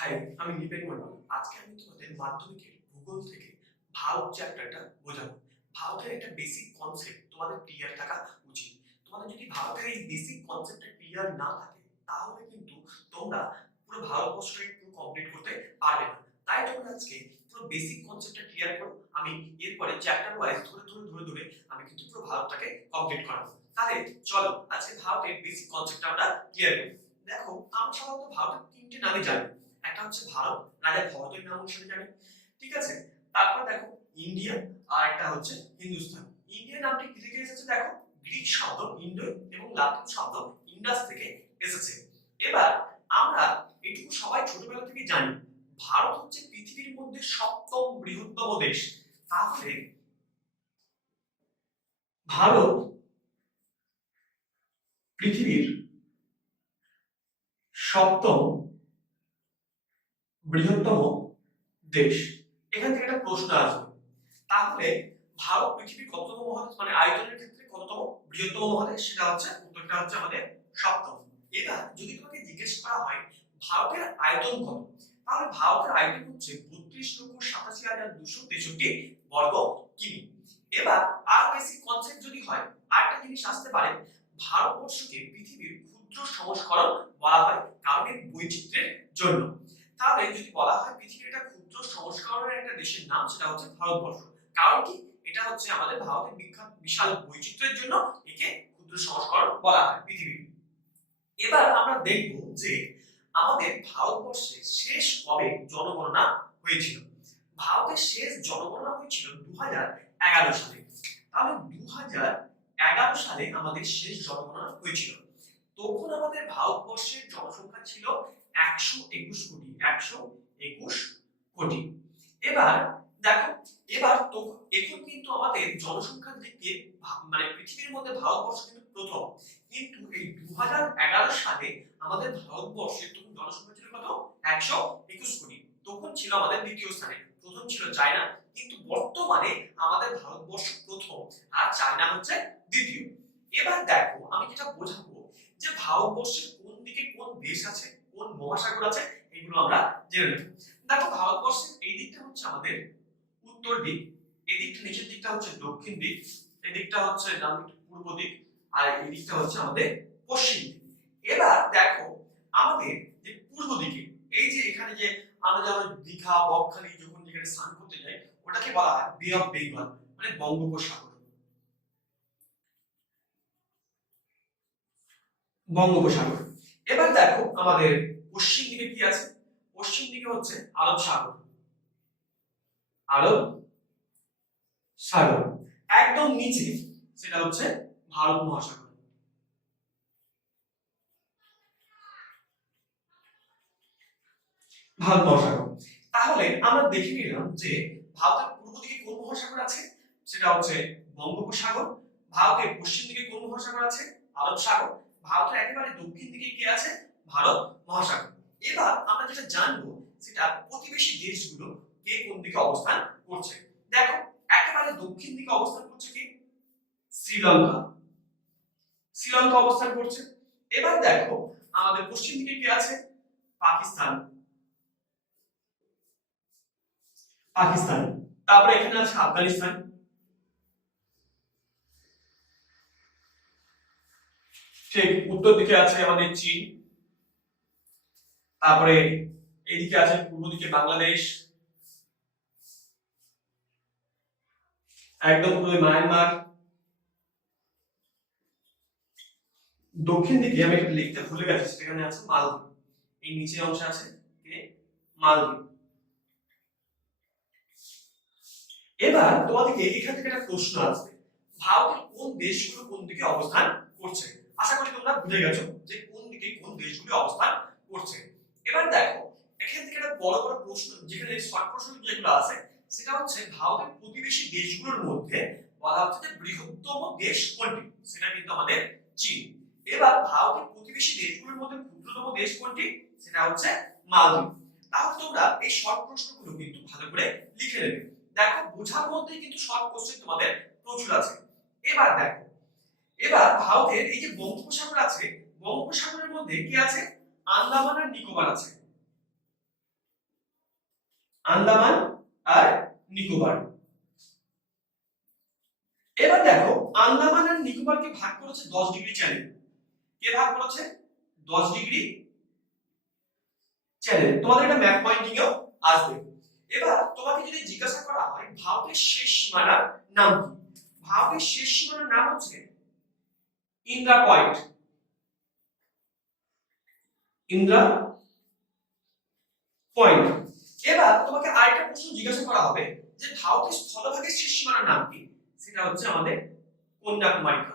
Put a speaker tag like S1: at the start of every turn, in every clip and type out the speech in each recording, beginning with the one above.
S1: High আমি নিপেন মন্ডল আজকে আমি তোমাদের মাধ্যমিকের ভূগোল থেকে ভারত চ্যাপ্টারটা বোঝাবো। ভারতের একটা বেসিক কনসেপ্ট তোমাদের ক্লিয়ার থাকা উচিত। তোমাদের যদি ভারতের এই বেসিক কনসেপ্টটা ক্লিয়ার না থাকে, তাহলে কিন্তু তোমরা পুরো ভারতবর্ষটাকে পুরো কমপ্লিট করতে পারবে না। তাই তোমরা আজকে পুরো বেসিক কনসেপ্টটা ক্লিয়ার করো। আমি এরপরে চ্যাপ্টার ওয়াইজ ধরে ধরে ধরে ধরে আমি কিন্তু পুরো ভারতটাকে কমপ্লিট করাবো। তাহলে চলো, আজকে ভারতের বেসিক কনসেপ্টটা আমরা ক্লিয়ার করি। দেখো, আমরা সাধারণত ভারতের তিনটে নামে জানি। একটা হচ্ছে ভারত রাজা ভরতের নাম অনুসারে জানি ঠিক আছে? তারপর দেখো, ইন্ডিয়া আর একটা হচ্ছে হিন্দুস্তান। ইন্ডিয়া নামটি কি থেকে এসেছে দেখো? গ্রিক শব্দ ইন্ডো এবং লাতিন শব্দ ইন্ডাস থেকে এসেছে। এবার আমরা এটুকু সবাই ছোটবেলা থেকে জানি, ভারত হচ্ছে পৃথিবীর মধ্যে সপ্তম বৃহত্তম দেশ। তাহলে ভারত পৃথিবীর সপ্তম বৃহত্তম দেশ। এখান থেকে একটা প্রশ্ন আসবে। তাহলে ভারত পৃথিবীর কততম মহাদেশ? মানে আয়তনের ক্ষেত্রে কততম বৃহত্তম মহাদেশ? সেটা হচ্ছে, উত্তরটা হচ্ছে আমাদের সপ্তম। এবার যদি তোমাকে জিজ্ঞেস করা হয়, ভারতের আয়তন কত? তাহলে ভারতের আয়তন হচ্ছে বত্রিশ লক্ষ সাতাশি হাজার দুশো তেষট্টি বর্গ কিমি। এবার আর বেশি কনসেপ্ট যদি হয়, আরেকটা জিনিস আসতে পারে। ভারতবর্ষকে পৃথিবীর ক্ষুদ্র সংস্করণ বলা হয় কারণ বৈচিত্র্যের জন্য। তাহলে যদি বলা হয়, পৃথিবীর একটা ক্ষুদ্র সংস্করণের একটা দেশের নাম, সেটা হচ্ছে ভারতবর্ষ। কারণ কি? এটা হচ্ছে আমাদের ভারতের বিখ্যাত বিশাল বৈচিত্র্যের জন্য একে ক্ষুদ্র সংস্করণ বলা হয় পৃথিবীর। এবার আমরা দেখব যে আমাদের ভারতবর্ষে শেষ কবে জনগণনা হয়েছিল? ভারতের শেষ জনগণনা হয়েছিল দু এগারো সালে। তাহলে দু এগারো সালে আমাদের শেষ জনগণনা হয়েছিল। তখন আমাদের ভারতবর্ষের জনসংখ্যা ছিল একশো একুশ কোটি, একশো একুশ কোটি। এবার দেখো, এবার তো এখন কিন্তু আমাদের জনসংখ্যার দিক মানে পৃথিবীর মধ্যে ভারতবর্ষ কিন্তু প্রথম। কিন্তু এই দু হাজার এগারো সালে আমাদের ভারতবর্ষের তখন জনসংখ্যা ছিল কত? একশো একুশ কোটি। তখন ছিল আমাদের দ্বিতীয় স্থানে। প্রথম ছিল চায়না। কিন্তু বর্তমানে আমাদের ভারতবর্ষ প্রথম আর চায়না হচ্ছে দ্বিতীয় এবার দেখো আমি যেটা বোঝাবো যে ভারতবর্ষের কোন দিকে কোন দেশ আছে কোন মহাসাগর আছে এগুলো আমরা জেনে নেব দেখো ভারতবর্ষের এই দিকটা হচ্ছে আমাদের উত্তর দিক এই দিকটা নিচের দিকটা হচ্ছে দক্ষিণ দিক এই দিকটা হচ্ছে ডান দিকটা পূর্ব দিক, আর এই দিকটা হচ্ছে আমাদের পশ্চিম দিক। এবার দেখো, আমাদের যে পূর্ব দিকে, এই যে এখানে যে আমরা যেমন দীঘা, বকখালি যখন যেখানে স্নান করতে যাই, ওটাকে বলা হয় বে অফ বেঙ্গল মানে বঙ্গোপসাগর। বঙ্গোপসাগর। এবার দেখো, আমাদের পশ্চিম দিকে কি আছে? পশ্চিম দিকে হচ্ছে আরব সাগর। আরব সাগর। একদম নিচে সেটা হচ্ছে ভারত মহাসাগর। ভারত মহাসাগর। তাহলে আমরা দেখে নিলাম যে ভারতের পূর্ব দিকে কোন মহাসাগর আছে? সেটা হচ্ছে বঙ্গোপসাগর। ভারতের পশ্চিম দিকে কোন মহাসাগর আছে? আরব সাগর। ভারতের একেবারে দক্ষিণ দিকে কি আছে? ভারত মহাসাগর। এবার আমরা যেটা জানব, সেটা প্রতিবেশী দেশগুলো কে কোন দিকে অবস্থান করছে? দেখো, একেবারে দক্ষিণ দিকে অবস্থান করছে কি? শ্রীলঙ্কা। শ্রীলঙ্কা অবস্থান করছে। এবার দেখো, আমাদের পশ্চিম দিকে কি আছে? পাকিস্তান। পাকিস্তান। তারপরে এখানে আছে আফগানিস্তান। ঠিক, উত্তর দিকে আছে আমাদের চীন। তারপরে এদিকে আছে পূর্ব দিকে বাংলাদেশ। একদম পুরো মায়ানমার। দক্ষিণ দিকে আমি একটা লিখতে ভুলে গেছি, সেখানে আছে মালদ্বীপ। এই নিচে অংশে আছে মালদ্বীপ। এবার তোমাদেরকে এখান থেকে একটা প্রশ্ন আসবে। ভারতের কোন দেশগুলো কোন দিকে অবস্থান করছে? আশা করি তোমরা বুঝে গেছো যে কোন দিকে কোন দেশগুলো অবস্থান করছে। এবার দেখো, এখান থেকে একটা বড় বড় প্রশ্ন, যেখানে শর্ট প্রশ্ন যেগুলো আছে, সেটা হচ্ছে ভারতের প্রতিবেশী দেশগুলোর মধ্যে বলা হচ্ছে যে বৃহত্তম দেশ কোনটি? সেটা কিন্তু আমাদের চীন। এবার ভারতের প্রতিবেশী দেশগুলোর মধ্যে ক্ষুদ্রতম দেশ কোনটি? সেটা হচ্ছে মালদ্বীপ। তাহলে তোমরা এই শর্ট প্রশ্নগুলো কিন্তু ভালো করে লিখে নেবে। দেখো, বোঝার মধ্যে কিন্তু শর্ট কোশ্চেন তোমাদের প্রচুর আছে। এবার দেখো, এবার ভারতের এই যে বঙ্গোপসাগর আছে, বঙ্গোপসাগরের মধ্যে কি আছে? আন্দামান আর নিকোবর আছে। আন্দামান আর নিকোবর। এবার দেখো, আন্দামান আর নিকোবরকে ভাগ করেছে দশ ডিগ্রি চ্যানেল কে ভাগ করেছে? দশ ডিগ্রি চ্যানেল তোমাদের এটা ম্যাপ পয়েন্টিং এও আসবে। এবার তোমাকে যদি জিজ্ঞাসা করা হয়, ভারতের শেষ সীমানার নাম কি? ভারতের শেষ সীমানার নাম হচ্ছে ইন্দ্রা পয়েন্ট। ইন্দ্রা পয়েন্ট। এবার তোমাকে আরেকটা প্রশ্ন জিজ্ঞাসা করা হবে যে ভারতের স্থলভাগের শেষ সীমানার নাম কি? সেটা হচ্ছে আমাদের কন্যাকুমারিকা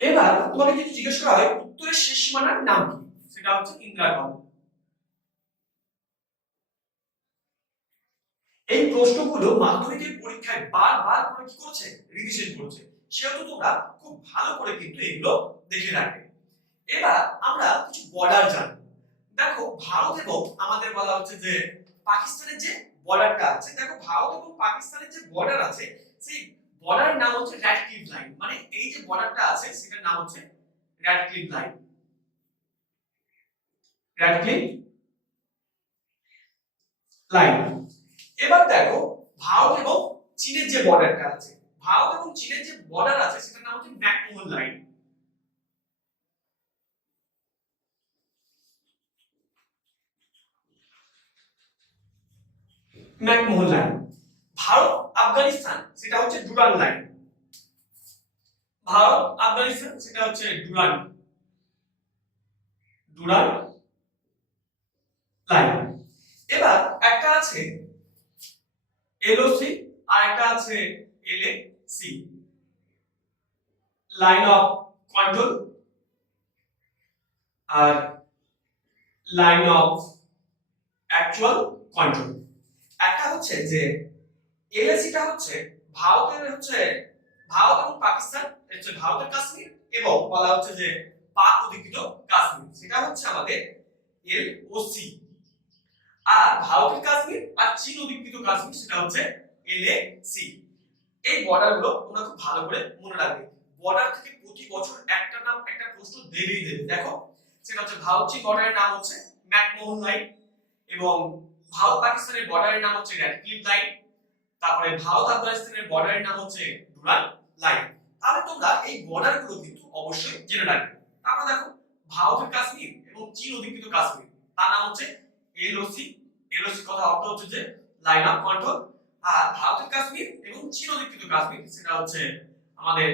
S1: এবার তোমাকে যদি জিজ্ঞেস করা হয়, উত্তরের শেষ সীমানার নাম কি? সেটা হচ্ছে ইন্দিরা ইন্দ্রাগড় এই প্রশ্নগুলো মাধ্যমিকের পরীক্ষায় বারবার করে কি করছে? রিভিশন করছে। সেহেতু তোমরা খুব ভালো করে কিন্তু এগুলো দেখে রাখবে। এবার আমরা কিছু বর্ডার জানব। দেখো, ভারত এবং আমাদের বলা হচ্ছে যে, পাকিস্তানের যে বর্ডারটা আছে, দেখো, ভারত এবং পাকিস্তানের যে বর্ডার আছে, সেই বর্ডারের নাম হচ্ছে র্যাডক্লিফ লাইন মানে এই যে বর্ডারটা আছে, সেটার নাম হচ্ছে র্যাডক্লিফ লাইন র্যাডক্লিফ লাইন এবার দেখো, ভারত এবং চীনের যে বর্ডারটা আছে, ভারত এবং চীনের যে বর্ডার আছে, সেটার নাম হচ্ছে McMahon line McMahon line Bharat, Afghanistan, সেটা হচ্ছে ডুরান লাইন। ভারত, আফগানিস্তান, সেটা হচ্ছে ডুরান। Duran line. এবার একটা আছে এলওসি, আর একটা আছে এলএসি। লাইন অফ কন্ট্রোল আর লাইন অফ অ্যাকচুয়াল কন্ট্রোল। একটা হচ্ছে যে এলএসিটা হচ্ছে ভারতের হচ্ছে, ভারত এবং পাকিস্তান হচ্ছে ভারতের কাশ্মীর এবং বলা হচ্ছে যে পাক অধিকৃত কাশ্মীর। সেটা হচ্ছে আমাদের এলওসি আর ভারতের কাশ্মীর আর চীন অধিকৃত কাশ্মীর, সেটা হচ্ছে এলএসি এই বর্ডারগুলো তোমরা খুব ভালো করে মনে রাখবে। বর্ডার থেকে প্রতি বছর একটা নাম একটা প্রশ্ন দেবেই দেবে। দেখো, সেটা হচ্ছে ভারত চীন বর্ডারের নাম হচ্ছে ম্যাকমোহন লাইন এবং ভারত পাকিস্তানের বর্ডারের নাম হচ্ছে র্যাডক্লিফ লাইন তারপরে ভারত আফগানিস্তানের বর্ডারের নাম হচ্ছে ডুরান লাইন। তাহলে তোমরা এই বর্ডারগুলো কিন্তু অবশ্যই জেনে রাখবে। তারপরে দেখো, ভারতের কাশ্মীর এবং চীন অধিকৃত কাশ্মীর। তার নাম হচ্ছে এলওসি। এলওসি কথা অর্থ হচ্ছে যে লাইন অফ কন্ট্রোল আর ভারতের কাশ্মীর এবং চীন অধিকৃত কাশ্মীর, সেটা হচ্ছে আমাদের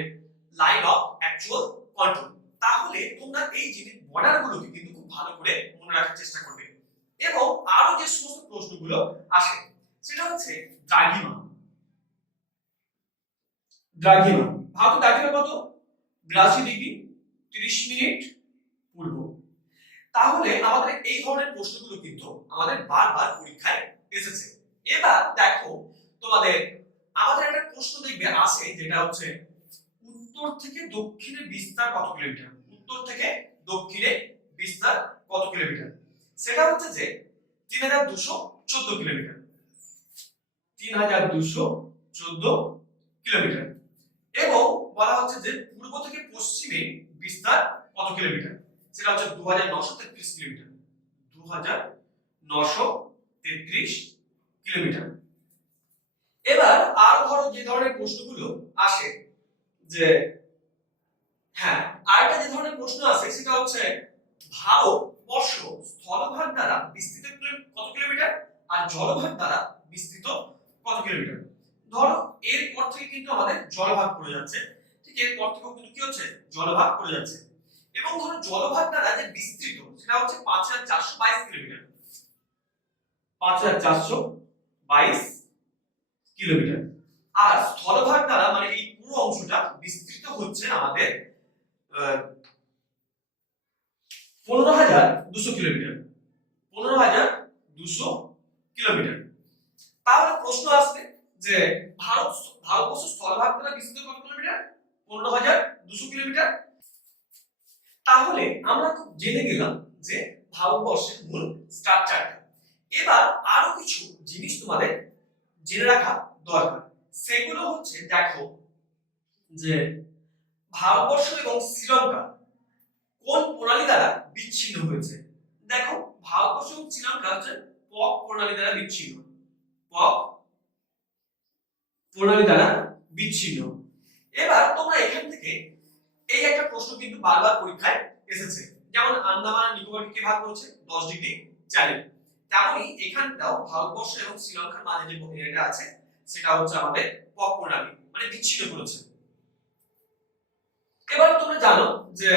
S1: লাইন অফ অ্যাকচুয়াল কন্ট্রোল তাহলে তোমরা এই জিনিস বর্ডার গুলোকে কিন্তু খুব ভালো করে মনে রাখার চেষ্টা করবে। এবং আরও যে সমস্ত প্রশ্নগুলো আসে সেটা হচ্ছে দ্রাঘিমা। দ্রাঘিমা। ভারতের দ্রাঘিমা কত? বিরাশি ডিগ্রি তিরিশ মিনিট পূর্ব। তাহলে আমাদের এই ধরনের প্রশ্নগুলো কিন্তু আমাদের বারবার পরীক্ষায় এসেছে। এবার দেখো তোমাদের, আমাদের একটা প্রশ্ন দেখবে আসে যেটা হচ্ছে, উত্তর থেকে দক্ষিণে বিস্তার কত কিলোমিটার? উত্তর থেকে দক্ষিণে বিস্তার কত কিলোমিটার? সেটা হচ্ছে যে তিন হাজার দুশো চোদ্দ কিলোমিটার। চোদ্দ কিলোমিটার। এবং বলা হচ্ছে যে পূর্ব থেকে পশ্চিমে বিস্তার কত কিলোমিটার? সেটা হচ্ছে দু হাজার নশো তেত্রিশ কিলোমিটার। দু হাজার নশো তেত্রিশ কিলোমিটার। এবার আর ধরো যে ধরনের প্রশ্নগুলো আসে যে হ্যাঁ আরেকটা যে ধরনের প্রশ্ন আসে সেটা হচ্ছে ভারত বর্ষ স্থলভাগ দ্বারা বিস্তৃত কত কিলোমিটার? আর জলভাগ দ্বারা বিস্তৃত কত কিলোমিটার? ধরো, এরপর থেকে কিন্তু আমাদের জলভাগ পড়ে যাচ্ছে। ঠিক এরপর থেকেও কিন্তু কি হচ্ছে? জলভাগ পড়ে যাচ্ছে। এবং ধরো, জলভাগ দ্বারা যে বিস্তৃত, সেটা হচ্ছে পাঁচ হাজার চারশো বাইশ কিলোমিটার। পাঁচ হাজার চারশো বাইশ কিলোমিটার। আর স্থলভাগ দ্বারা মানে এই পুরো অংশটা বিস্তৃত হচ্ছে আমাদের পনেরো হাজার দুশো কিলোমিটার। পনেরো হাজার দুশো কিলোমিটার। তাহলে প্রশ্ন আসবে যে ভারত ভারতবর্ষ স্থলভাগ দ্বারা বিস্তৃত কত কিলোমিটার? পনেরো হাজার দুশো কিলোমিটার। তাহলে আমরা জেনে গেলাম যে ভারতবর্ষের মূল স্ট্রাকচারটা এবার আরও কিছু জিনিস তোমাদের জেনে রাখা দরকার। সেগুলো হচ্ছে, দেখো, যে ভারতবর্ষ এবং শ্রীলঙ্কা কোন প্রণালী দ্বারা বিচ্ছিন্ন হয়েছে? দেখো, ভারতবর্ষ এবং শ্রীলঙ্কা হচ্ছে পক প্রণালী দ্বারা বিচ্ছিন্ন। পক প্রণালী দ্বারা বিচ্ছিন্ন। এবার তোমরা এখান থেকে এই একটা প্রশ্ন কিন্তু বারবার পরীক্ষায় এসেছে। যেমন আন্দামান, নিকোবরকে ভাগ করেছে? দশ ডিগ্রি চারে। তেমনই এখানটাও ভারতবর্ষ এবং শ্রীলঙ্কার মাঝে যে এটা আছে, সেটা হচ্ছে আমাদের পক প্রণালী মানে বিচ্ছিন্ন করেছে। এবার তোমরা জানো যে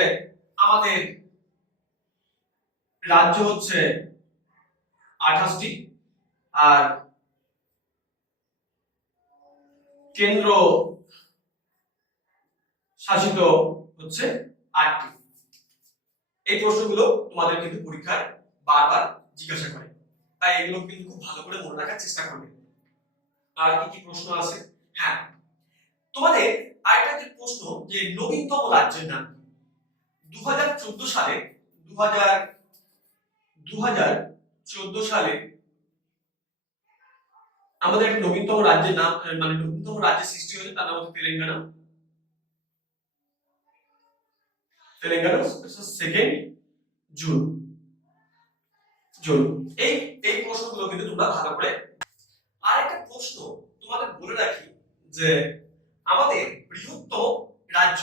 S1: আমাদের রাজ্য হচ্ছে আঠাশটি আর কেন্দ্র শাসিত হচ্ছে আটটি। এই প্রশ্নগুলো তোমাদের কিন্তু পরীক্ষায় বারবার জিজ্ঞাসা করে। তাই এগুলো কিন্তু খুব ভালো করে মনে রাখার চেষ্টা করবে। আর কি কি প্রশ্ন আছে? হ্যাঁ। তোমাদের আরেকটা যে প্রশ্ন যে নবীনতম রাজ্যের নাম দু হাজার চোদ্দ সালে দু দু সালে আমাদের একটা নবীনতম রাজ্যের নাম মানে নবীনতম রাজ্যের সৃষ্টি হয়েছে, তার নাম হচ্ছে Telangana. Telangana second June. June. এই এই প্রশ্নগুলো কিন্তু তোমরা ভালো করে আর একটা প্রশ্ন তোমাদের বলে রাখি যে আমাদের বৃহত্তম রাজ্য,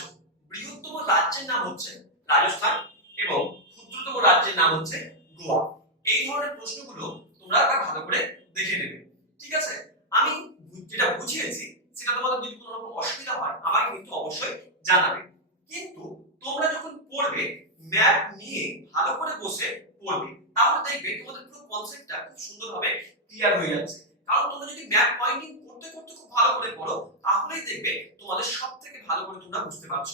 S1: বৃহত্তম রাজ্যের নাম হচ্ছে রাজস্থান এবং ক্ষুদ্রতম রাজ্যের নাম হচ্ছে গোয়া। এই ধরনের প্রশ্নগুলো তোমরা ভালো করে দেখে নেবে ঠিক আছে আমি বু- যেটা বুঝিয়েছি সেটা তোমাদের যদি কোনো রকম অসুবিধা হয় আমাকে কিন্তু অবশ্যই জানাবে কিন্তু তোমরা যখন পড়বে ম্যাপ নিয়ে ভালো করে বসে পড়বে তাহলে দেখবে তোমাদের পুরো কনসেপ্টটা খুব সুন্দরভাবে ক্লিয়ার হয়ে যাচ্ছে কারণ তোমরা যদি ম্যাপ পয়েন্টিং করতে করতে খুব ভালো করে পড়ো তাহলেই দেখবে তোমাদের সব থেকে ভালো করে তোমরা বুঝতে পারছ।